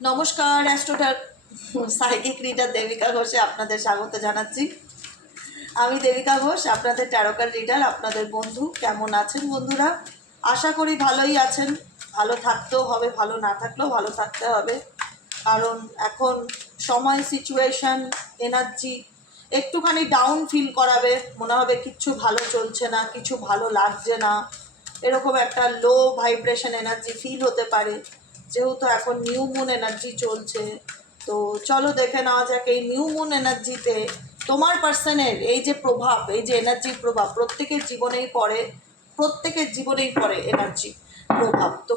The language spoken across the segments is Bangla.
নমস্কার, অ্যাস্ট্রোটার সাইকিক রিডার দেবিকা ঘোষে আপনাদের স্বাগত জানাচ্ছি। আমি দেবিকা ঘোষ, আপনাদের ট্যারোকার রিডার, আপনাদের বন্ধু। কেমন আছেন বন্ধুরা? আশা করি ভালোই আছেন। ভালো থাকতেও হবে, ভালো না থাকলেও ভালো থাকতে হবে। কারণ এখন সময় সিচুয়েশন এনার্জি একটুখানি ডাউন ফিল করাবে। মনে হবে কিচ্ছু ভালো চলছে না, কিছু ভালো লাগছে না। এরকম একটা লো ভাইব্রেশন এনার্জি ফিল হতে পারে। যেহেতু এখন নিউ মুন এনার্জি চলছে, তো চলো দেখে নেওয়া যাক এই নিউ মুন এনার্জিতে তোমার পার্সনের এই যে প্রভাব, এই যে এনার্জির প্রভাব, প্রত্যেকের জীবনেই পড়ে, প্রত্যেকের জীবনেই পড়ে এনার্জি প্রভাব। তো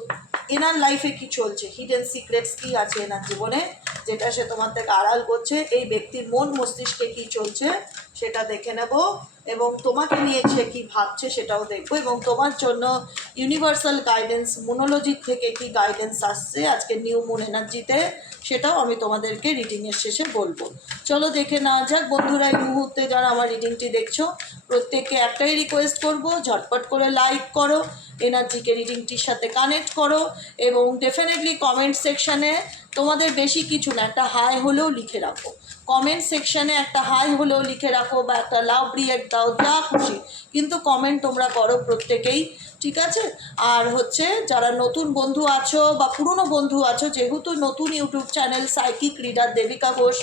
এনার লাইফে কি চলছে? হিডেন সিক্রেটস কি আছে এনার জীবনে? যেটা সে তোমার থেকে আড়াল করছে। এই ব্যক্তির মন মস্তিষ্কে কি চলছে? সেটা দেখে নেব। এবং তোমাকে নিয়ে সে কি ভাবছে সেটাও দেখব এবং তোমার জন্য ইউনিভার্সাল গাইডেন্স মুনোলজি থেকে কি গাইডেন্স আসছে আজকে নিউ মুন এনার্জিতে সেটাও আমি তোমাদেরকে রিডিংয়ের শেষে বলব। চলো দেখে না যাক বন্ধুরা, এই মুহূর্তে যারা আমার রিডিংটি দেখছ, প্রত্যেককে একটাই রিকোয়েস্ট করব, ঝটপট করে লাইক করো এনার্জিকে রিডিংটির সাথে কানেক্ট করো এবং ডেফিনেটলি কমেন্ট সেকশানে তোমাদের বেশি কিছু না, একটা হাই হলেও লিখে রাখো। কমেন্ট সেকশানে একটা হাই হলেও লিখে রাখো বা একটা লাভ রিয়েক্ট দাও, যা খুশি। কিন্তু কমেন্ট তোমরা করো প্রত্যেকেই। ঠিক আছে? আর হচ্ছে যারা নতুন বন্ধু আছো বা পুরনো বন্ধু আছো, যেহেতু নতুন YouTube channel psychic reader Debika Ghosh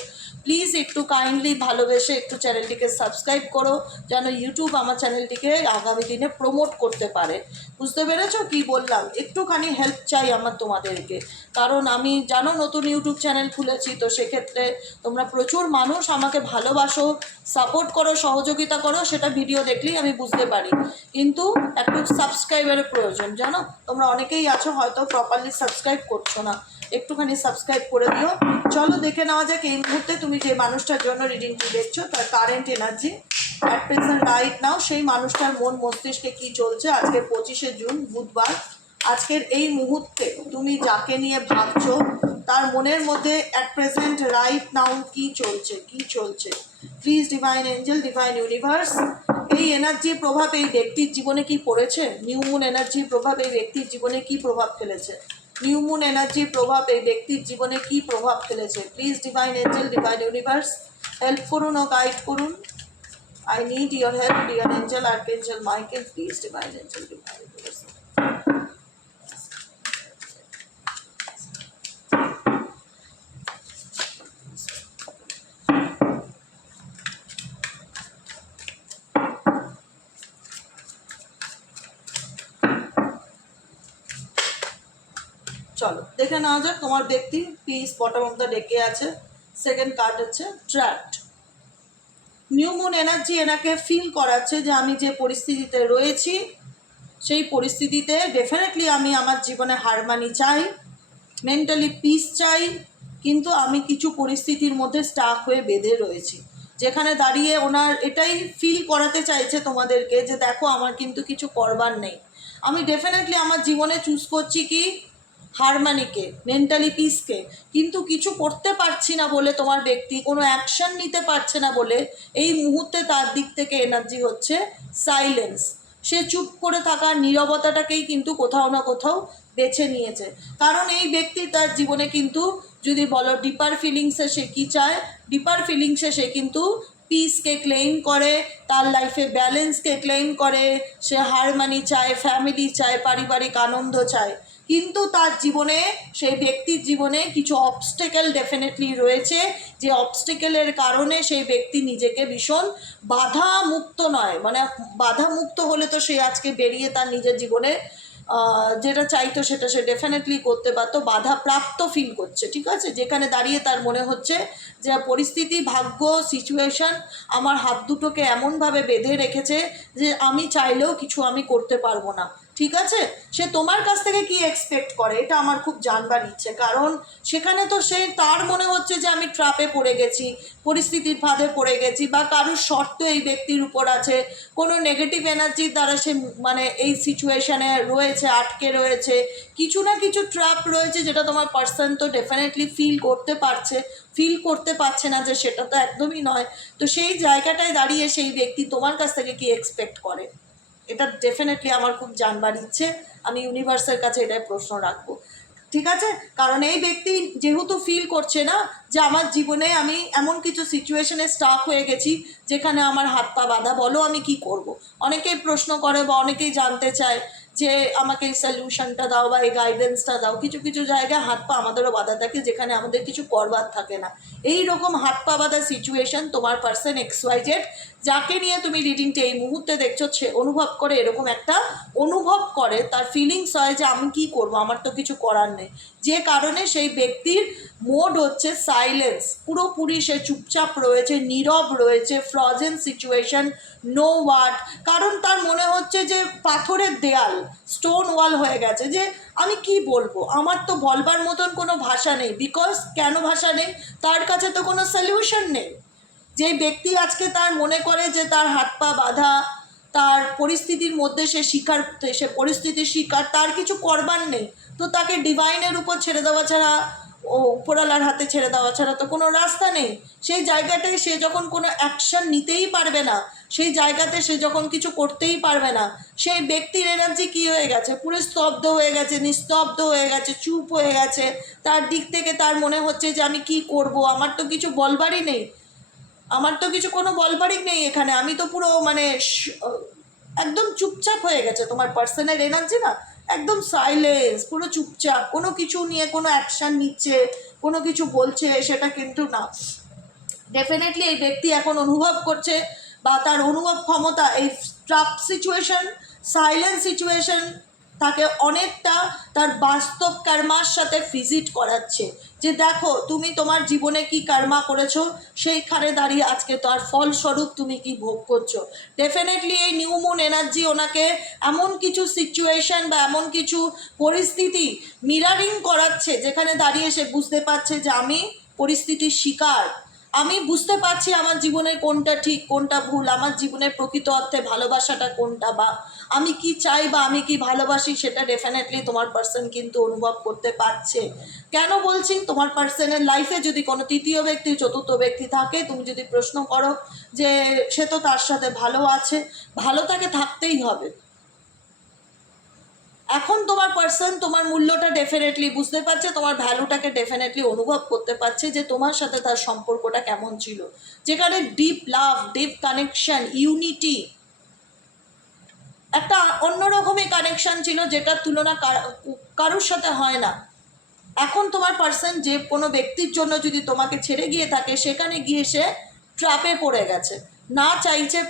please একটু কাইন্ডলি ভালোবেসে একটু চ্যানেলটিকে সাবস্ক্রাইব করো, যেন ইউটিউব আমার চ্যানেলটিকে আগামী দিনে প্রমোট করতে পারে। বুঝতে পেরেছ? কি বললাম? একটুখানি হেল্প চাই আমার তোমাদেরকে। কারণ আমি জানো নতুন ইউটিউব চ্যানেল খুলেছি, তো সেক্ষেত্রে তোমরা প্রচুর মানুষ আমাকে ভালোবাসো সাপোর্ট করো, সহযোগিতা করো, সেটা ভিডিও দেখলেই আমি বুঝতে পারি। কিন্তু একটু সাবস্ক্রাইবারের প্রয়োজন, জানো? তোমরা অনেকেই আছো হয়তো প্রপারলি সাবস্ক্রাইব করছ না। একটুখানি সাবস্ক্রাইব করে দিও। চলো দেখে নেওয়া যাক, এই মুহূর্তে তুমি যে মানুষটার জন্য রিডিংটি দেখছ, তার current energy at present right now সেই মানুষটার মন মস্তিষ্কে কি চলছে? আজকে পঁচিশে জুন, বুধবার। আজকের এই মুহূর্তে তুমি যাকে নিয়ে ভাবছ, তার মনের মধ্যে অ্যাট প্রেজেন্ট রাইট নাও কি চলছে? কি চলছে? Please divine angel divine universe এই এনার্জির প্রভাব এই ব্যক্তির জীবনে কি পড়েছে? নিউমুন এনার্জির প্রভাব এই ব্যক্তির জীবনে কি প্রভাব ফেলেছে? নিউমুন এনার্জির প্রভাব এই ব্যক্তির জীবনে কি প্রভাব ফেলেছে? Please divine angel divine universe help করুন ও গাইড করুন। I need your help dear angel archangel Michael please divine angel divine universe চলো, দেখে নেওয়া যাক তোমার ব্যক্তি পিস বটম অফ দ্য ডেকে আছে সেকেন্ড কার্ড হচ্ছে ট্র্যাক্ট নিউ মুন এনার্জি এনাকে ফিল করাচ্ছে যে আমি যে পরিস্থিতিতে রয়েছি, সেই পরিস্থিতিতে ডেফিনেটলি আমি আমার জীবনে হারমানি চাই মেন্টালি পিস চাই, কিন্তু আমি কিছু পরিস্থিতির মধ্যে স্টাক হয়ে বেঁধে রয়েছি। যেখানে দাঁড়িয়ে ওনার এটাই ফিল করাতে চাইছে তোমাদেরকে যে দেখো আমার কিন্তু কিছু করবার নেই। আমি ডেফিনেটলি আমার জীবনে চুজ করছি কি হারমানিকে মেন্টালি পিসকে কিন্তু কিছু করতে পারছি না বলে তোমার ব্যক্তি, কোনো অ্যাকশন নিতে পারছে না বলে এই মুহূর্তে তার দিক থেকে এনার্জি হচ্ছে সাইলেন্স সে চুপ করে থাকা নীরবতাটাকেই কিন্তু কোথাও না কোথাও বেছে নিয়েছে। কারণ এই ব্যক্তি তার জীবনে কিন্তু, যদি বলো ডিপার ফিলিংসে সে কী চায় ডিপার ফিলিংসে সে কিন্তু পিসকে ক্লেম করে, তার লাইফে ব্যালেন্সকে ক্লেম করে। সে হারমানি চায় ফ্যামিলি চায়, পারিবারিক আনন্দ চায়। কিন্তু তার জীবনে, সেই ব্যক্তির জীবনে কিছু অবস্টেকেল ডেফিনেটলি রয়েছে, যে অবস্টেকেলের কারণে সেই ব্যক্তি নিজেকে ভীষণ বাধা মুক্ত নয়। মানে বাধা মুক্ত হলে তো সে আজকে বেরিয়ে তার নিজের জীবনে যেটা চাইতো সেটা সে ডেফিনেটলি করতে পারতো বাধা প্রাপ্ত ফিল করছে, ঠিক আছে? যেখানে দাঁড়িয়ে তার মনে হচ্ছে যে পরিস্থিতি, ভাগ্য সিচুয়েশন আমার হাত দুটোকে এমনভাবে বেঁধে রেখেছে যে আমি চাইলেও কিছু আমি করতে পারব না। ঠিক আছে? সে তোমার কাছ থেকে কি এক্সপেক্ট করে? এটা আমার খুব জানবার ইচ্ছে। কারণ সেখানে তো সে তার মনে হচ্ছে যে আমি ট্রাপে পড়ে গেছি, পরিস্থিতির ফাঁদে পড়ে গেছি বা কারোর শর্ত এই ব্যক্তির উপর আছে। কোনো নেগেটিভ এনার্জির দ্বারা সে মানে এই সিচুয়েশানে রয়েছে, আটকে রয়েছে। কিছু না কিছু ট্র্যাপ রয়েছে যেটা তোমার পার্সন তো ডেফিনেটলি ফিল করতে পারছে। ফিল করতে পারছে না যে সেটা তো একদমই নয়। তো সেই জায়গাটায় দাঁড়িয়ে সেই ব্যক্তি তোমার কাছ থেকে কি এক্সপেক্ট করে? এটা ডেফিনেটলি আমার খুব জানবার ইচ্ছে। আমি ইউনিভার্সের কাছে এটাই প্রশ্ন রাখব। ঠিক আছে? কারণ এই ব্যক্তি যেহেতু ফিল করছে না যে আমার জীবনে আমি এমন কিছু সিচুয়েশনে স্টাক হয়ে গেছি, যেখানে আমার হাত পা বাঁধা, বলো আমি কি করব। অনেকেই প্রশ্ন করে বা অনেকেই জানতে চায় যে আমাকে এই সলিউশনটা দাও বা এই গাইডেন্সটা দাও। কিছু কিছু জায়গায় হাত পা আমাদেরও বাঁধা থাকে, যেখানে আমাদের কিছু করবার থাকে না। এই রকম হাত পা বাঁধা সিচুয়েশন তোমার পার্সন এক্স ওয়াই জেড যাকে নিয়ে তুমি রিডিংটা এই মুহূর্তে দেখছ, সে অনুভব করে এরকম একটা অনুভব করে, তার ফিলিংস হয় যে আমি কি করব, আমার তো কিছু করার নেই। যে কারণে সেই ব্যক্তির মোড হচ্ছে সাইলেন্স পুরোপুরি সে চুপচাপ রয়েছে, নীরব রয়েছে ফ্রজেন সিচুয়েশন নো ওয়ার্ড কারণ তার মনে হচ্ছে যে পাথরের দেয়াল স্টোন ওয়াল হয়ে গেছে যে আমি কি বলব? আমার তো বলবার মতন কোনো ভাষা নেই। বিকজ কেন ভাষা নেই? তার কাছে তো কোনো সলিউশন নেই। যে ব্যক্তি আজকে তার মনে করে যে তার হাত পা বাঁধা, তার পরিস্থিতির মধ্যে সে শিকার, সে পরিস্থিতির শিকার, তার কিছু করবার নেই। তো তাকে ডিভাইনের উপর ছেড়ে দেওয়া ছাড়া, ও উপরওয়ালার হাতে ছেড়ে দেওয়া ছাড়া তো কোনো রাস্তা নেই। সেই জায়গাটায় সে যখন কোনো অ্যাকশন নিতেই পারবে না, সেই জায়গাতে সে যখন কিছু করতেই পারবে না, সেই ব্যক্তির এনার্জি কী হয়ে গেছে? পুরো স্তব্ধ হয়ে গেছে, নিস্তব্ধ হয়ে গেছে, চুপ হয়ে গেছে। তার দিক থেকে তার মনে হচ্ছে যে আমি কি করব? আমার তো কিছু বলবারই নেই। আমার তো কিছু কোনো বলবারই নেই এখানে। আমি তো পুরো মানে একদম চুপচাপ হয়ে গেছে। তোমার পার্সনের এনার্জি না, একদম সাইলেন্স পুরো চুপচাপ। কোনো কিছু নিয়ে কোনো অ্যাকশান নিচ্ছে, কোনো কিছু বলছে, সেটা কিন্তু না। ডেফিনেটলি এই ব্যক্তি এখন অনুভব করছে বা তার অনুভব ক্ষমতা, এই ট্রাপ সিচুয়েশন সাইলেন্স সিচুয়েশন তাকে অনেকটা তার বাস্তব কর্মার সাথে ভিজিট করাচ্ছে। যে দেখো, তুমি তোমার জীবনে কি কর্মা করেছ, সেইখানে দাঁড়িয়ে আজকে তার ফলস্বরূপ তুমি কি ভোগ করছ। ডেফিনেটলি এই নিউ মুন এনার্জি ওনাকে এমন কিছু সিচুয়েশন বা এমন কিছু পরিস্থিতি মিরারিং করাচ্ছে, যেখানে দাঁড়িয়ে সে বুঝতে পারছে যে আমি পরিস্থিতির শিকার। আমি বুঝতে পারছি আমার জীবনের কোনটা ঠিক, কোনটা ভুল, আমার জীবনের প্রকৃত অর্থে ভালোবাসাটা কোনটা বা আমি কি চাই বা আমি কি ভালোবাসি সেটা ডেফিনেটলি তোমার পার্সন কিন্তু অনুভব করতে পারছে। কেন বলছি? তোমার পার্সনের লাইফে যদি কোনো তৃতীয় ব্যক্তি, চতুর্থ ব্যক্তি থাকে, তুমি যদি প্রশ্ন করো যে সে তো তার সাথে ভালো আছে, ভালো তাকে থাকতেই হবে। এখন তোমার পার্সন তোমার মূল্যটা ডেফিনেটলি বুঝতে পারছে, তোমার ভ্যালুটাকে ডেফিনেটলি অনুভব করতে পারছে যে তোমার সাথে তার সম্পর্কটা কেমন ছিল। যেখানে deep love deep connection unity একটা অন্যরকমই কানেকশন ছিল যেটার তুলনা কারোর সাথে হয় না। এখন তোমার পার্সন যে কোনো ব্যক্তির জন্য যদি তোমাকে ছেড়ে গিয়ে থাকে, সেখানে গিয়ে সে ট্রাপে পড়ে গেছে। না চাইছে,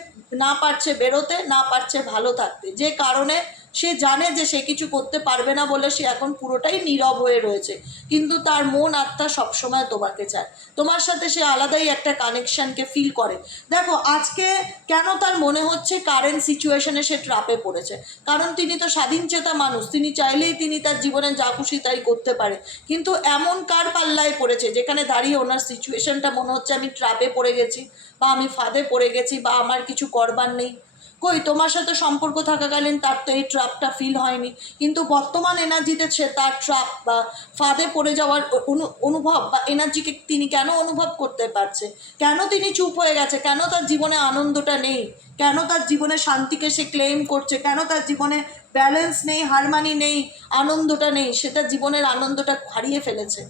না পারছে বেরোতে, না পারছে ভালো থাকতে। যে কারণে সে জানে যে সে কিছু করতে পারবে না বলে সে এখন পুরোটাই নীরব হয়ে রয়েছে। কিন্তু তার মন, আত্মা সবসময় তোমাকে চায়। তোমার সাথে সে আলাদাই একটা কানেকশনকে ফিল করে। দেখো, আজকে কেন তার মনে হচ্ছে কারেন্ট সিচুয়েশনে সে ট্রাপে পড়েছে? কারণ তিনি তো স্বাধীনচেতা মানুষ। তিনি চাইলেই তিনি তার জীবনে যা খুশি তাই করতে পারে। কিন্তু এমন কার পাল্লায় পড়েছে যেখানে দাঁড়িয়ে ওনার সিচুয়েশনটা মনে হচ্ছে আমি ট্রাপে পড়ে গেছি, বা আমি ফাঁদে পড়ে গেছি, বা আমার কিছু করবার নেই? কই, তোমার সাথে সম্পর্ক থাকাকালীন তার তো এই ট্রাপটা ফিল হয়নি। কিন্তু বর্তমান এনার্জিতে সে তার ট্রাপ বা ফাঁদে পড়ে যাওয়ার অনু- অনুভব বা এনার্জিকে তিনি কেন অনুভব করতে পারছে? কেন তিনি চুপ হয়ে গেছে? কেন তার জীবনে আনন্দটা নেই? কেন তার জীবনে শান্তিকে সে ক্লেম করছে? কেন তার জীবনে ব্যালেন্স নেই হারমানি নেই, আনন্দটা নেই? সেটা জীবনের আনন্দটা হারিয়ে ফেলেছে।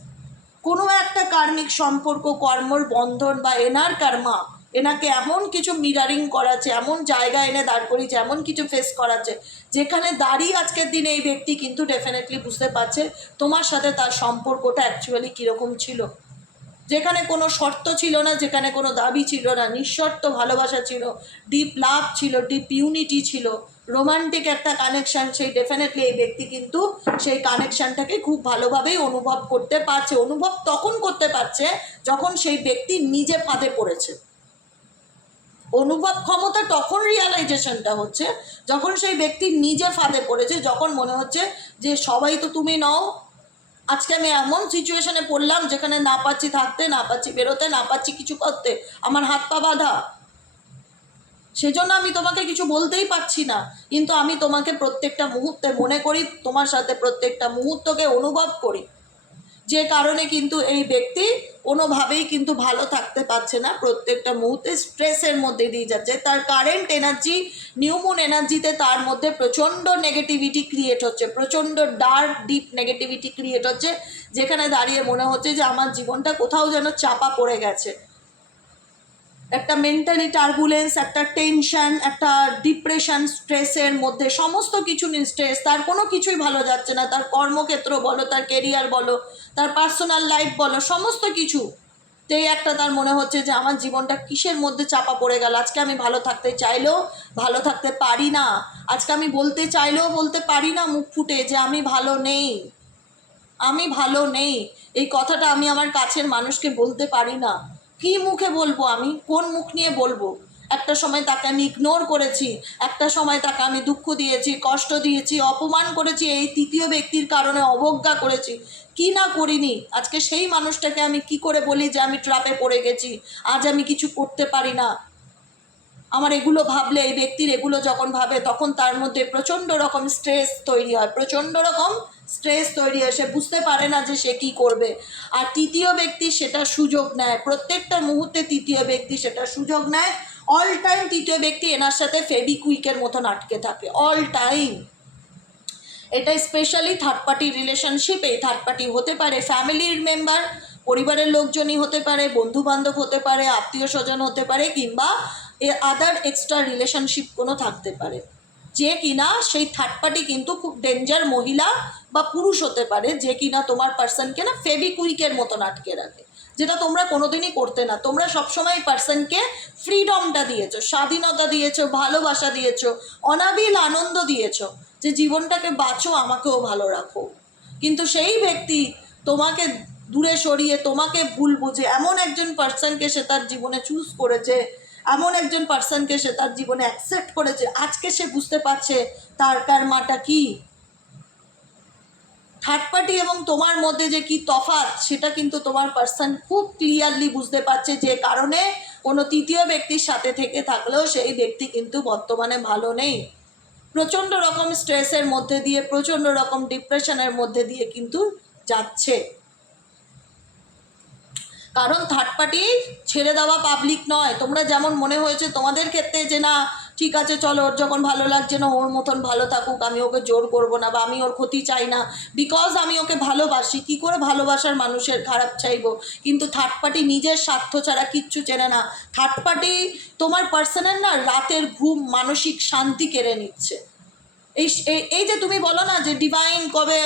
কোনো একটা কার্মিক সম্পর্ক, কর্মর বন্ধন বা এনার কর্মা এনাকে এমন কিছু মিরারিং করাচ্ছে, এমন জায়গা এনে দাঁড় করিয়েছে, এমন কিছু ফেস করাচ্ছে, যেখানে দাঁড়িয়ে আজকের দিনে এই ব্যক্তি কিন্তু ডেফিনেটলি বুঝতে পারছে তোমার সাথে তার সম্পর্কটা অ্যাকচুয়ালি কীরকম ছিল। যেখানে কোনো শর্ত ছিল না, যেখানে কোনো দাবি ছিল না, নিঃশর্ত ভালোবাসা ছিল ডিপ লাভ ছিল ডিপ ইউনিটি ছিল রোমান্টিক একটা কানেকশন সেই ডেফিনেটলি এই ব্যক্তি কিন্তু সেই কানেকশনটাকে খুব ভালোভাবেই অনুভব করতে পারছে, অনুভব তখন করতে পারছে যখন সেই ব্যক্তি নিজে ফাঁদে পড়েছে। অনুভব ক্ষমতা তখন রিয়ালাইজেশনটা হচ্ছে, যখন সেই ব্যক্তি নিজে ফাঁদে পড়েছে, যখন মনে হচ্ছে যে সবাই তো তুমি নও। আজকে আমি এমন সিচুয়েশনে পড়লাম যেখানে না পাচ্ছি থাকতে, না পাচ্ছি বেরোতে, না পাচ্ছি কিছু করতে, আমার হাত পা বাঁধা। সেজন্য আমি তোমাকে কিছু বলতেই পারছি না, কিন্তু আমি তোমাকে প্রত্যেকটা মুহূর্তে মনে করি, তোমার সাথে প্রত্যেকটা মুহূর্তকে অনুভব করি। যে কারণে কিন্তু এই ব্যক্তি কোনোভাবেই কিন্তু ভালো থাকতে পারছে না। প্রত্যেকটা মুহূর্তে স্ট্রেসের মধ্যে দিয়ে যাচ্ছে। তার কারেন্ট এনার্জি নিউমুন এনার্জিতে তার মধ্যে প্রচণ্ড নেগেটিভিটি ক্রিয়েট হচ্ছে। প্রচণ্ড ডার্ক ডিপ নেগেটিভিটি ক্রিয়েট হচ্ছে। যেখানে দাঁড়িয়ে মনে হচ্ছে যে, আমার জীবনটা কোথাও যেন চাপা পড়ে গেছে। একটা মেন্টালি টার্বুলেন্স একটা টেনশন একটা ডিপ্রেশন স্ট্রেসের মধ্যে সমস্ত কিছু নিয়ে স্ট্রেস তার কোনো কিছুই ভালো যাচ্ছে না। তার কর্মক্ষেত্র বলো, তার কেরিয়ার বলো, তার পার্সোনাল লাইফ বলো, সমস্ত কিছু। তেই একটা তার মনে হচ্ছে যে, আমার জীবনটা কিসের মধ্যে চাপা পড়ে গেল? আজকে আমি ভালো থাকতে চাইলেও ভালো থাকতে পারি না। আজকে আমি বলতে চাইলেও বলতে পারি না মুখ ফুটে যে, আমি ভালো নেই। আমি ভালো নেই। এই কথাটা আমি আমার কাছের মানুষকে বলতে পারি না। কি মুখে বলব আমি? কোন মুখ নিয়ে বলব? একটা সময় তাকে আমি ইগনোর করেছি, একটা সময় তাকে আমি দুঃখ দিয়েছি, কষ্ট দিয়েছি, অপমান করেছি, এই তৃতীয় ব্যক্তির কারণে অবজ্ঞা করেছি। কি না করিনি? আজকে সেই মানুষটাকে আমি কি করে বলি যে আমি ট্রাপে পড়ে গেছি? আজ আমি কিছু করতে পারি না। আমার এগুলো ভাবলে, এই ব্যক্তির এগুলো যখন ভাবে, তখন তার মধ্যে প্রচণ্ড রকম স্ট্রেস তৈরি হয়। প্রচণ্ড রকম স্ট্রেস তৈরি হয়। সে বুঝতে পারে না যে সে কি করবে। আর তৃতীয় ব্যক্তি সেটা সুযোগ নেয়। প্রত্যেকটা মুহূর্তে তৃতীয় ব্যক্তি সেটা সুযোগ নেয়। অল টাইম তৃতীয় ব্যক্তি এনার সাথে ফেবিকুইকের মতন আটকে থাকে। অল টাইম এটা স্পেশালি থার্ড পার্টি রিলেশনশিপ এই থার্ড পার্টি হতে পারে। ফ্যামিলির মেম্বার পরিবারের লোকজনই হতে পারে বন্ধু বান্ধব হতে পারে আত্মীয় স্বজন হতে পারে, কিংবা এ আদার এক্সট্রা রিলেশনশিপ কোনো থাকতে পারে। যে কিনা সেই থার্ড পার্টি কিন্তু খুব ডেঞ্জার মহিলা বা পুরুষ হতে পারে, যে কিনা তোমার পার্সনকে না ফেবিকুইকের মতন আটকে রাখে। যেটা তোমরা কোনোদিনই করতে না। তোমরা সবসময় পার্সনকে ফ্রিডমটা দিয়েছ, স্বাধীনতা দিয়েছ, ভালোবাসা দিয়েছ, অনাবিল আনন্দ দিয়েছ, যে জীবনটাকে বাঁচো, আমাকেও ভালো রাখো। কিন্তু সেই ব্যক্তি তোমাকে দূরে সরিয়ে, তোমাকে ভুল বুঝে এমন একজন পার্সনকে সে তার জীবনে চুজ করেছে এমন একজন পার্সনকে সে তার জীবনে অ্যাকসেপ্ট করেছে, আজকে সে বুঝতে পারছে তার কার মাটা কি? থার্ড পার্টি এবং তোমার মধ্যে যে কি তফাৎ, সেটা কিন্তু তোমার পার্সন খুব ক্লিয়ারলি বুঝতে পারছে যে কারণে কোনো তৃতীয় ব্যক্তির সাথে থেকে থাকলেও সেই ব্যক্তি কিন্তু বর্তমানে ভালো নেই। প্রচণ্ড রকম স্ট্রেসের মধ্যে দিয়ে, প্রচণ্ড রকম ডিপ্রেশনের মধ্যে দিয়ে কিন্তু যাচ্ছে। কারণ থার্ড পার্টি ছেড়ে দেওয়া পাবলিক নয়। তোমরা যেমন মনে হয়েছে তোমাদের ক্ষেত্রে যে না, ঠিক আছে, চলো ওর যখন ভালো লাগছে না, ওর মতন ভালো থাকুক, আমি ওকে জোর করব না বা আমি ওর ক্ষতি চাই না। বিকজ আমি ওকে ভালোবাসি, কি করে ভালোবাসার মানুষের খারাপ চাইব? কিন্তু থার্ড পার্টি নিজের স্বার্থ ছাড়া কিচ্ছু চেনে না। থার্ড পার্টি তোমার পার্সনের না, রাতের ঘুম, মানসিক শান্তি কেড়ে নিচ্ছে। এই এই- যে তুমি বলো না যে ডিভাইন কবে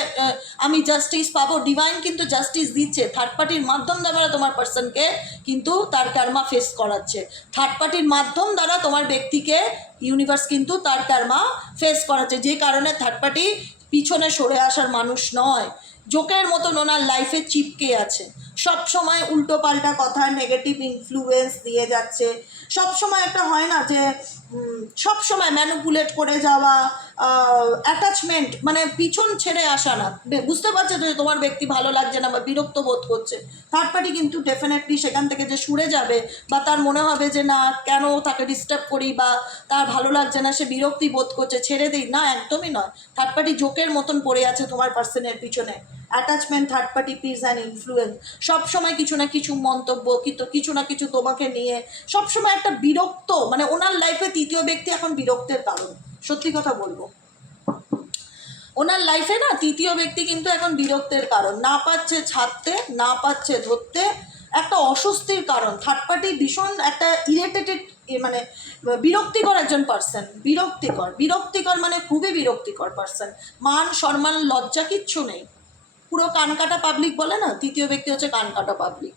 আমি জাস্টিস পাবো ডিভাইন কিন্তু জাস্টিস দিচ্ছে। থার্ড পার্টির মাধ্যম দ্বারা তোমার পার্সনকে কিন্তু তার কার্মা ফেস করাচ্ছে। থার্ড পার্টির মাধ্যম দ্বারা তোমার ব্যক্তিকে ইউনিভার্স কিন্তু তার কার্মা ফেস করাচ্ছে। যে কারণে থার্ড পার্টি পিছনে সরে আসার মানুষ নয়। জোকের মতন ওনার লাইফে চিপকে আছে। সব সময় উল্টো পাল্টা কথা নেগেটিভ ইনফ্লুয়েন্স দিয়ে যাচ্ছে। সব সময় একটা হয় না যে সব সময় ম্যানুপুলেট করে যাওয়া অ্যাটাচমেন্ট মানে পিছন ছেড়ে আসা না। বুঝতে পারছে যে তোমার ব্যক্তি ভালো লাগছে না বা বিরক্ত বোধ করছে। থার্ড পার্টি কিন্তু ডেফিনেটলি সেখান থেকে যে সুরে যাবে বা তার মনে হবে যে, না, কেন তাকে ডিস্টার্ব করি বা তার ভালো লাগছে না, সে বিরক্তি বোধ করছে, ছেড়ে দিই। না, একদমই নয়। থার্ড পার্টি জোকের মতন পড়ে আছে তোমার পার্সনের পিছনে। Attachment third party peace and influence সবসময় কিছু না কিছু মন্তব্য কিন্তু কিছু না কিছু তোমাকে নিয়ে। সবসময় একটা বিরক্ত মানে ওনার লাইফে তৃতীয় ব্যক্তি এখন বিরক্তের কারণ। সত্যি কথা বলব। ওনার লাইফে না তৃতীয় ব্যক্তি কিন্তু এখন বিরক্তের কারণ। না পাচ্ছে ছাড়তে, না পাচ্ছে ধরতে, একটা অস্বস্তির কারণ। থার্ড পার্টি ভীষণ একটা ইরিটেটেড মানে বিরক্তিকর একজন পার্সন বিরক্তিকর। বিরক্তিকর মানে খুবই বিরক্তিকর পার্সন মান, সম্মান, লজ্জা কিচ্ছু নেই। পুরো কানকাটা পাবলিক বলে না? তৃতীয় ব্যক্তি হচ্ছে কানকাটা পাবলিক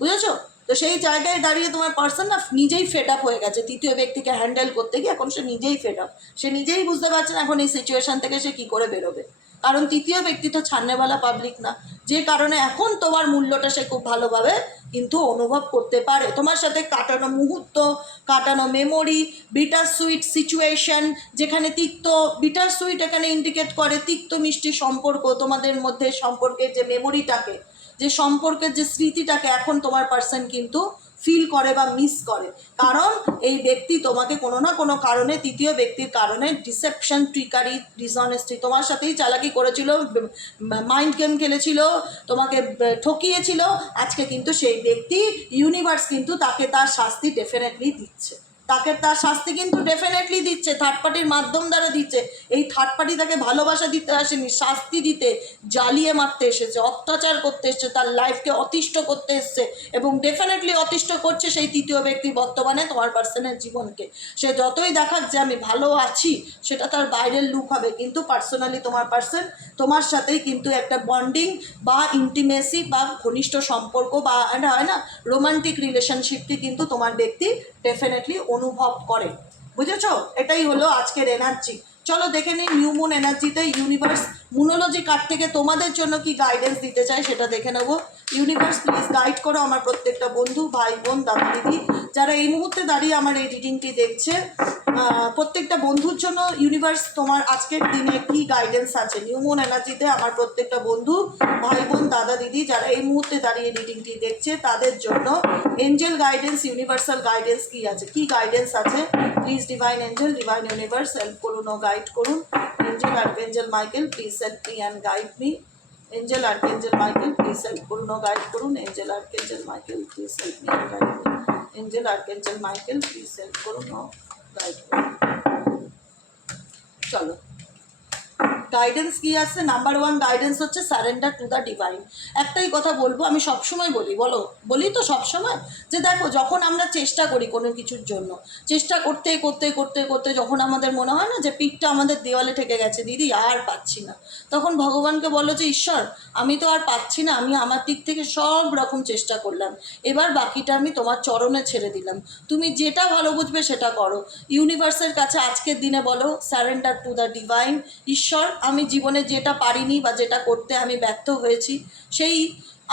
বুঝেছ? তো সেই জায়গায় দাঁড়িয়ে তোমার পার্সন না নিজেই ফেড আপ হয়ে গেছে। তৃতীয় ব্যক্তিকে হ্যান্ডেল করতে গিয়ে এখন সে নিজেই ফেড আপ সে নিজেই বুঝতে পারছে না এখন এই সিচুয়েশন থেকে সে কী করে বেরোবে। কারণ তৃতীয় ব্যক্তিটা ছাড়নেওয়ালা পাবলিক না। যে কারণে এখন তোমার মূল্যটা সে খুব ভালোভাবে কিন্তু অনুভব করতে পারে। তোমার সাথে কাটানো মুহূর্ত, কাটানো মেমোরি বিটার সুইট সিচুয়েশন যেখানে তিক্ত বিটার সুইট এখানে ইন্ডিকেট করে তিক্ত মিষ্টি সম্পর্ক, তোমাদের মধ্যে সম্পর্কের যে মেমোরিটাকে যে সম্পর্কের যে স্মৃতিটাকে এখন তোমার পার্সন কিন্তু ফিল করে বা মিস করে। কারণ এই ব্যক্তি তোমাকে কোনো না কোনো কারণে, তৃতীয় ব্যক্তির কারণে ডিসেপশন ট্রিকারি ডিসঅনেস্টি তোমার সাথেই চালাকি করেছিল মাইন্ড গেম খেলেছিল, তোমাকে ঠকিয়েছিল। আজকে কিন্তু সেই ব্যক্তি ইউনিভার্স কিন্তু তাকে তার শাস্তি ডেফিনেটলি দিচ্ছে। তাকে তার শাস্তি কিন্তু ডেফিনেটলি দিচ্ছে থার্ড পার্টির মাধ্যম দ্বারা দিচ্ছে। এই থার্ড পার্টি তাকে ভালোবাসা দিতে আসেনি, শাস্তি দিতে জ্বালিয়ে মারতে এসেছে, অত্যাচার করতে এসেছে, তার লাইফকে অতিষ্ঠ করতে এসেছে এবং ডেফিনেটলি অতিষ্ঠ করছে সেই তৃতীয় ব্যক্তি বর্তমানে তোমার পার্সনের জীবনকে। সে যতই দেখাক যে আমি ভালো আছি, সেটা তার বাইরের লুক হবে, কিন্তু পার্সোনালি তোমার পার্সন তোমার সাথেই কিন্তু একটা বন্ডিং বা ইন্টিমেসি বা ঘনিষ্ঠ সম্পর্ক বা হয় না রোমান্টিক রিলেশনশিপকে কিন্তু তোমার ব্যক্তি ডেফিনেটলি অনুভব করে। বুঝেছ? এটাই হলো আজকের এনার্জি চলো দেখে নিন নিউমুন এনার্জিতে ইউনিভার্স মুনোলজি কার্ড থেকে তোমাদের জন্য কি গাইডেন্স দিতে চাই সেটা দেখে নেব। ইউনিভার্স প্লিজ গাইড করো আমার প্রত্যেকটা বন্ধু, ভাই, বোন, দাদা, দিদি, যারা এই মুহূর্তে দাঁড়িয়ে আমার এই রিডিংটি দেখছে। প্রত্যেকটা বন্ধুর জন্য ইউনিভার্স তোমার আজকের দিনে কি গাইডেন্স আছে? নিউ মুন এনার্জিতে আমার প্রত্যেকটা বন্ধু, ভাই, বোন, দাদা, দিদি, যারা এই মুহূর্তে দাঁড়িয়ে রিডিংটি দেখছে, তাদের জন্য এঞ্জেল গাইডেন্স ইউনিভার্সাল গাইডেন্স কি আছে? কি গাইডেন্স আছে? Please divine angel divine universe help করুন ও গাইড করুন। Angel archangel Michael please help me and guide me angel archangel Michael please help করুন ও গাইড করুন। Angel archangel Michael please help me and guide me angel archangel Michael please help করুন। ও গাইড করুন। চলো। গাইডেন্স কি আছে? নাম্বার ওয়ান গাইডেন্স হচ্ছে সারেন্ডার টু দ্য ডিভাইন একটাই কথা বলব, আমি সবসময় বলি, বলো? বলি তো সবসময়? যে দেখো, যখন আমরা চেষ্টা করি কোনো কিছুর জন্য, চেষ্টা করতে করতে করতে করতে যখন আমাদের মনে হয় না যে পিঠটা আমাদের দেওয়ালে ঠেকে গেছে, দিদি, আর পাচ্ছি না। তখন ভগবানকে বলো যে, ঈশ্বর, আমি তো আর পাচ্ছি না, আমি আমার দিক থেকে সব রকম চেষ্টা করলাম। এবার বাকিটা আমি তোমার চরণে ছেড়ে দিলাম। তুমি যেটা ভালো বুঝবে সেটা করো। ইউনিভার্সের কাছে আজকের দিনে বলো স্যারেন্ডার টু দ্য ডিভাইন ঈশ্বর আমি জীবনে যেটা পারিনি বা যেটা করতে আমি ব্যর্থ হয়েছি, সেই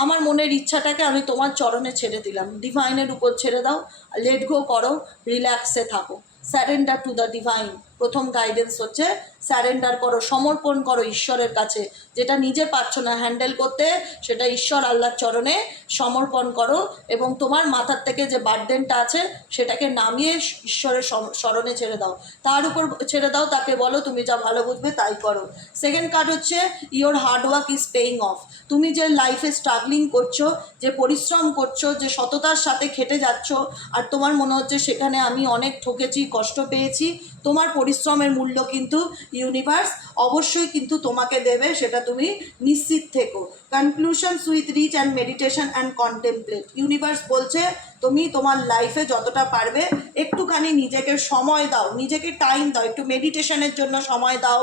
আমার মনের ইচ্ছাটাকে আমি তোমার চরণে ছেড়ে দিলাম। ডিভাইনের উপর ছেড়ে দাও লেট গো করো রিল্যাক্সে থাকো। স্যারেন্ডার টু দ্য ডিভাইন প্রথম গাইডেন্স হচ্ছে স্যারেন্ডার করো, সমর্পণ করো ঈশ্বরের কাছে। যেটা নিজে পারছ না হ্যান্ডেল করতে, সেটা ঈশ্বর আল্লাহর চরণে সমর্পণ করো এবং তোমার মাথার থেকে যে বার্ডেনটা আছে, সেটাকে নামিয়ে ঈশ্বরের স্মরণে ছেড়ে দাও। তার উপর ছেড়ে দাও, তাকে বলো, তুমি যা ভালো বুঝবে, তাই করো। সেকেন্ড কার্ড হচ্ছে your hard work is paying off তুমি যে লাইফে স্ট্রাগলিং করছ, যে পরিশ্রম করছ, যে সততার সাথে খেটে যাচ্ছ, আর তোমার মনে হচ্ছে, সেখানে আমি অনেক ঠকেছি, কষ্ট পেয়েছি তোমার পরিশ্রমের মূল্য কিন্তু ইউনিভার্স অবশ্যই কিন্তু তোমাকে দেবে, সেটা তুমি নিশ্চিত থেকো। Conclusions with reach and meditation and contemplate universe বলছে তুমি তোমার লাইফে যতটা পারবে, একটুখানি নিজেকে সময় দাও, নিজেকে টাইম দাও, একটু মেডিটেশনের জন্য সময় দাও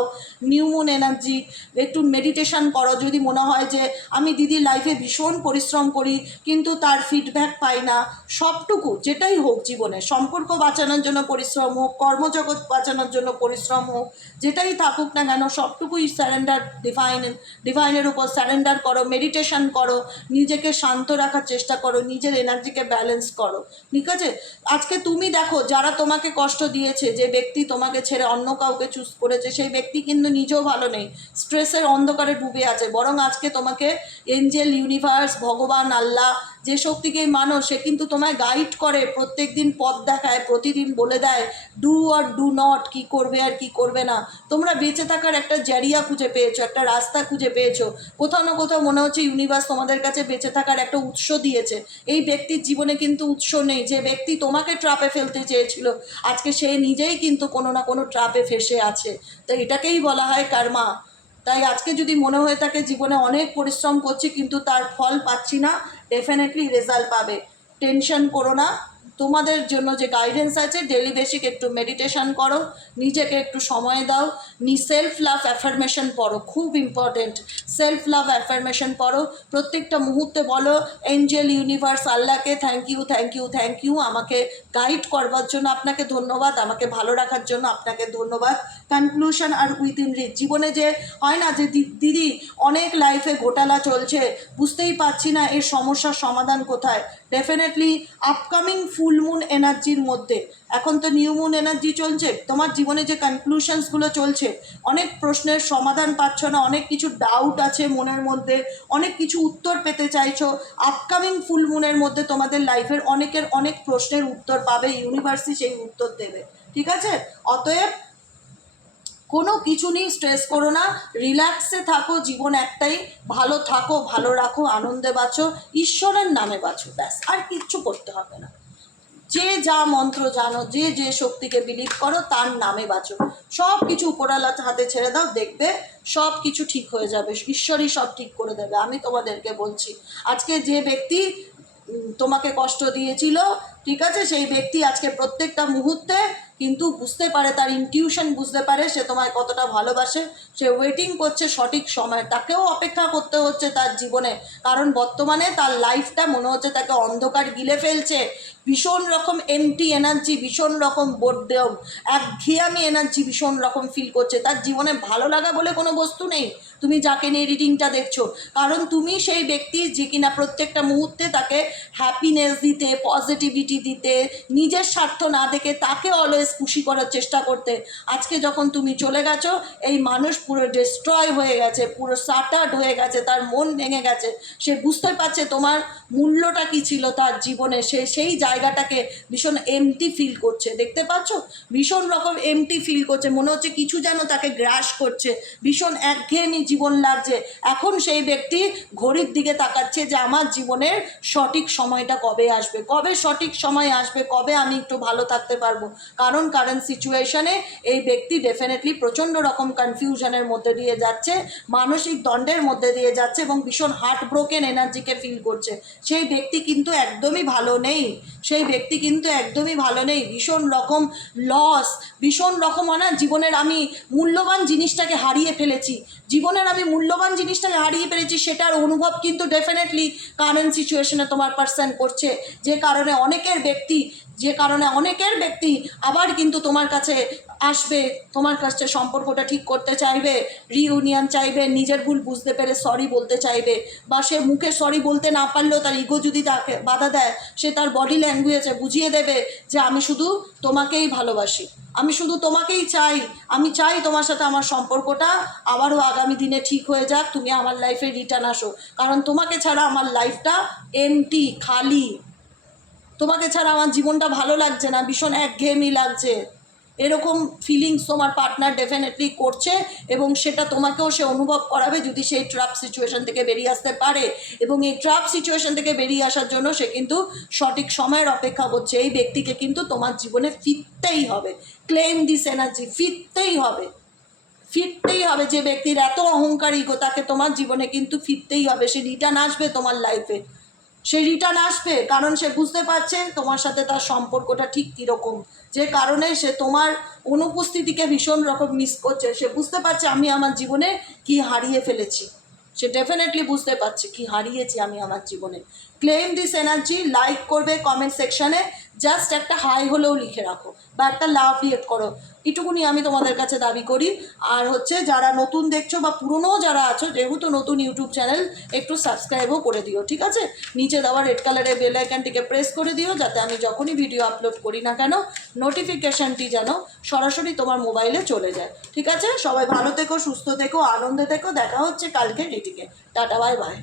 নিউমুন এনার্জি একটু মেডিটেশন করো, যদি মনে হয় যে আমি দিদির লাইফে ভীষণ পরিশ্রম করি, কিন্তু তার ফিডব্যাক পাই না, সবটুকু, যেটাই হোক জীবনে, সম্পর্ক বাঁচানোর জন্য পরিশ্রম হোক, কর্মজগৎ বাঁচানোর জন্য পরিশ্রম হোক, যেটাই থাকুক না কেন, সবটুকুই স্যারেন্ডার ডিভাইন ডিভাইনের উপর স্যারেন্ডার করো মেডিটেশন করো, নিজেকে শান্ত রাখার চেষ্টা করো, নিজের এনার্জিকে ব্যালেন্স করো। ঠিক আছে? আজকে তুমি দেখো, যারা তোমাকে কষ্ট দিয়েছে, যে ব্যক্তি তোমাকে ছেড়ে অন্য কাউকে চুজ করেছে, সেই ব্যক্তি কিন্তু নিজেও ভালো নেই। স্ট্রেসের অন্ধকারে ডুবে আছে। বরং আজকে তোমাকে এঞ্জেল ইউনিভার্স ভগবান, আল্লাহ যে শক্তিকেই মানো সে কিন্তু তোমায় গাইড করে প্রত্যেক দিন পথ দেখায়, প্রতিদিন বলে দেয় ডু আর ডু নট কি করবে আর কি করবে না? তোমরা বেঁচে থাকার একটা জারিয়া খুঁজে পেয়েছ, একটা রাস্তা খুঁজে পেয়েছ। কোথাও না কোথাও মনে হচ্ছে ইউনিভার্স তোমাদের কাছে বেঁচে থাকার একটা উৎস দিয়েছে। এই ব্যক্তির জীবনে কিন্তু উৎস নেই। যে ব্যক্তি তোমাকে ট্রাপে ফেলতে চেয়েছিল, আজকে সে নিজেই কিন্তু কোনো না কোনো ট্রাপে ফেসে আছে। তো এটাকেই বলা হয় কার্মা তাই আজকে যদি মনে হয়ে থাকে জীবনে অনেক পরিশ্রম করছি, কিন্তু তার ফল পাচ্ছি না ডেফিনেটলি রেজাল্ট পাবে। টেনশন করো না। তোমাদের জন্য যে গাইডেন্স আছে ডেলি বেসিক একটু মেডিটেশন করো, নিজেকে একটু সময় দাও, নি সেলফ লাভ অ্যাফার্মেশন পড়ো, খুব ইম্পর্টেন্ট সেলফ লাভ অ্যাফার্মেশন পড়ো, প্রত্যেকটা মুহূর্তে বলো এঞ্জেল ইউনিভার্স আল্লাহকে thank you thank you thank you আমাকে গাইড করবার জন্য আপনাকে ধন্যবাদ, আমাকে ভালো রাখার জন্য আপনাকে ধন্যবাদ। কনক্লুশন আর উইদিন রিচ জীবনে যে হয় না যে দিদি, অনেক লাইফে ঘোটালা চলছে, বুঝতেই পারছি না এর সমস্যার সমাধান কোথায়। ডেফিনেটলি আপকামিং ফুল মুন এনার্জির মধ্যে। এখন তো নিউ মুন এনার্জি চলছে। তোমার জীবনে যে কনক্লুশনসগুলো চলছে, অনেক প্রশ্নের সমাধান পাচ্ছ না, অনেক কিছু ডাউট আছে মনের মধ্যে, অনেক কিছু উত্তর পেতে চাইছো। আপকামিং ফুল মুনের মধ্যে তোমাদের লাইফের অনেকের অনেক প্রশ্নের উত্তর পাবে ইউনিভার্সই সেই উত্তর দেবে। ঠিক আছে? অতএব কোনো কিছু নিয়ে স্ট্রেস করো না। রিল্যাক্সে থাকো, জীবন একটাই। ভালো থাকো, ভালো রাখো, আনন্দে বাঁচো, ঈশ্বরের নামে বাঁচো, ব্যাস। আর কিচ্ছু করতে হবে না। যে যা মন্ত্র জানো, যে যে শক্তিকে বিলিভ করো, তার নামে বাঁচো। সব কিছু উপরালার হাতে ছেড়ে দাও, দেখবে সব কিছু ঠিক হয়ে যাবে, ঈশ্বরই সব ঠিক করে দেবে। আমি তোমাদেরকে বলছি, আজকে যে ব্যক্তি তোমাকে কষ্ট দিয়েছিল, ঠিক আছে, সেই ব্যক্তি আজকে প্রত্যেকটা মুহূর্তে কিন্তু বুঝতে পারে, তার ইনটিউশন বুঝতে পারে, সে তোমায় কতটা ভালোবাসে, সে ওয়েটিং করছে সঠিক সময়। তাকেও অপেক্ষা করতে হচ্ছে তার জীবনে, কারণ বর্তমানে তার লাইফটা মনে হচ্ছে তাকে অন্ধকার গিলে ফেলছে। ভীষণ রকম এমটি এনার্জি ভীষণ রকম বোর্ডম এক ঘিয়ামি এনার্জি ভীষণ রকম ফিল করছে। তার জীবনে ভালো লাগা বলে কোনো বস্তু নেই। তুমি যাকে নিয়ে রিডিংটা দেখছ। কারণ তুমি সেই ব্যক্তি যে কিনা প্রত্যেকটা মুহূর্তে তাকে হ্যাপিনেস দিতে পজিটিভিটি দিতে, নিজের স্বার্থ না দেখে তাকে অলওয়েজ খুশি করার চেষ্টা করতে। আজকে যখন তুমি চলে গেছো, এই মানুষ পুরো ডিস্ট্রয় হয়ে গেছে, পুরো সাটার্ড হয়ে গেছে, তার মন ভেঙে গেছে। সে বুঝতে পারছে তোমার মূল্যটা কি ছিল তার জীবনে। সে সেই জায়গাটাকে ভীষণ এমটি ফিল করছে। দেখতে পাচ্ছ? ভীষণ রকম এমটি ফিল করছে। মনে হচ্ছে কিছু যেন তাকে গ্রাস করছে। ভীষণ একঘেয়েমি জীবন লাগছে। এখন সেই ব্যক্তি ঘড়ির দিকে তাকাচ্ছে যে আমার জীবনের সঠিক সময়টা কবে আসবে? কবে সঠিক সময় আসবে? কবে আমি একটু ভালো থাকতে পারব? কারণ কারেন্ট সিচুয়েশনে এই ব্যক্তি ডেফিনেটলি প্রচণ্ড রকম কনফিউশনের মধ্যে দিয়ে যাচ্ছে, মানসিক দণ্ডের মধ্যে দিয়ে যাচ্ছে এবং ভীষণ হার্ট ব্রোকেন এনার্জিকে ফিল করছে। সেই ব্যক্তি কিন্তু একদমই ভালো নেই। সেই ব্যক্তি কিন্তু একদমই ভালো নেই। ভীষণ রকম লস ভীষণ রকম না জীবনের আমি মূল্যবান জিনিসটাকে হারিয়ে ফেলেছি। জীবনের আমি মূল্যবান জিনিসটাকে হারিয়ে ফেলেছি, সেটার অনুভব কিন্তু ডেফিনেটলি কারেন্ট সিচুয়েশনে তোমার পার্সন করছে। যে কারণে অনেকের ব্যক্তি যে কারণে অনেকের ব্যক্তি আবার কিন্তু তোমার কাছে আসবে, তোমার কাছে সম্পর্কটা ঠিক করতে চাইবে রিইউনিয়ন চাইবে, নিজের ভুল বুঝতে পেরে সরি বলতে চাইবে, বা সে মুখে সরি বলতে না পারলেও তার ইগো যদি তাকে বাধা দেয়, সে তার বডি ল্যাঙ্গুয়েজে বুঝিয়ে দেবে যে আমি শুধু তোমাকেই ভালোবাসি, আমি শুধু তোমাকেই চাই, আমি চাই তোমার সাথে আমার সম্পর্কটা আবারও আগামী দিনে ঠিক হয়ে যাক, তুমি আমার লাইফে রিটার্ন আসো। কারণ তোমাকে ছাড়া আমার লাইফটা এমটি খালি। তোমাকে ছাড়া আমার জীবনটা ভালো লাগছে না, ভীষণ একঘেয়েমি লাগছে। এরকম ফিলিংস তোমার পার্টনার ডেফিনেটলি করছে এবং সেটা তোমাকেও সে অনুভব করাবে যদি সেই ট্রাপ সিচুয়েশন থেকে বেরিয়ে আসতে পারে। এবং এই ট্রাপ সিচুয়েশন থেকে বেরিয়ে আসার জন্য সে কিন্তু সঠিক সময়ের অপেক্ষা করছে। এই ব্যক্তিকে কিন্তু তোমার জীবনে ফিরতেই হবে। ক্লেম দিস এনার্জি ফিরতেই হবে। ফিরতেই হবে যে ব্যক্তির এত অহংকার তাকে তোমার জীবনে কিন্তু ফিরতেই হবে। সে রিটার্ন আসবে তোমার লাইফে সে রিটার্ন আসবে, কারণ সে বুঝতে পারছে তোমার সাথে তার সম্পর্কটা ঠিক কীরকম। যে কারণে সে তোমার অনুপস্থিতিকে ভীষণ রকম মিস করছে। সে বুঝতে পারছে আমি আমার জীবনে কি হারিয়ে ফেলেছি। সে ডেফিনেটলি বুঝতে পারছে কি হারিয়েছি আমি আমার জীবনে। ক্লেম দিস এনার্জি লাইক করবে কমেন্ট সেকশানে জাস্ট একটা হাই হলেও লিখে রাখো। বা একটা লাভ রিয়েক্ট করো। এটুকুনি আমি তোমাদের কাছে দাবি করি। আর হচ্ছে যারা নতুন দেখছ বা পুরনো যারা আছো, যেহেতু নতুন ইউটিউব চ্যানেল, একটু সাবস্ক্রাইবও করে দিও, ঠিক আছে? নিচে দেওয়া রেড কালারের বেল আইকনটিকে প্রেস করে দিও, যাতে আমি যখনই ভিডিও আপলোড করি না কেন নোটিফিকেশানটি যেন সরাসরি তোমার মোবাইলে চলে যায়। ঠিক আছে? সবাই ভালো থেকো, সুস্থ থেকো, আনন্দে থেকো। দেখা হচ্ছে কালকে রিটিকে টাটা বাই বাই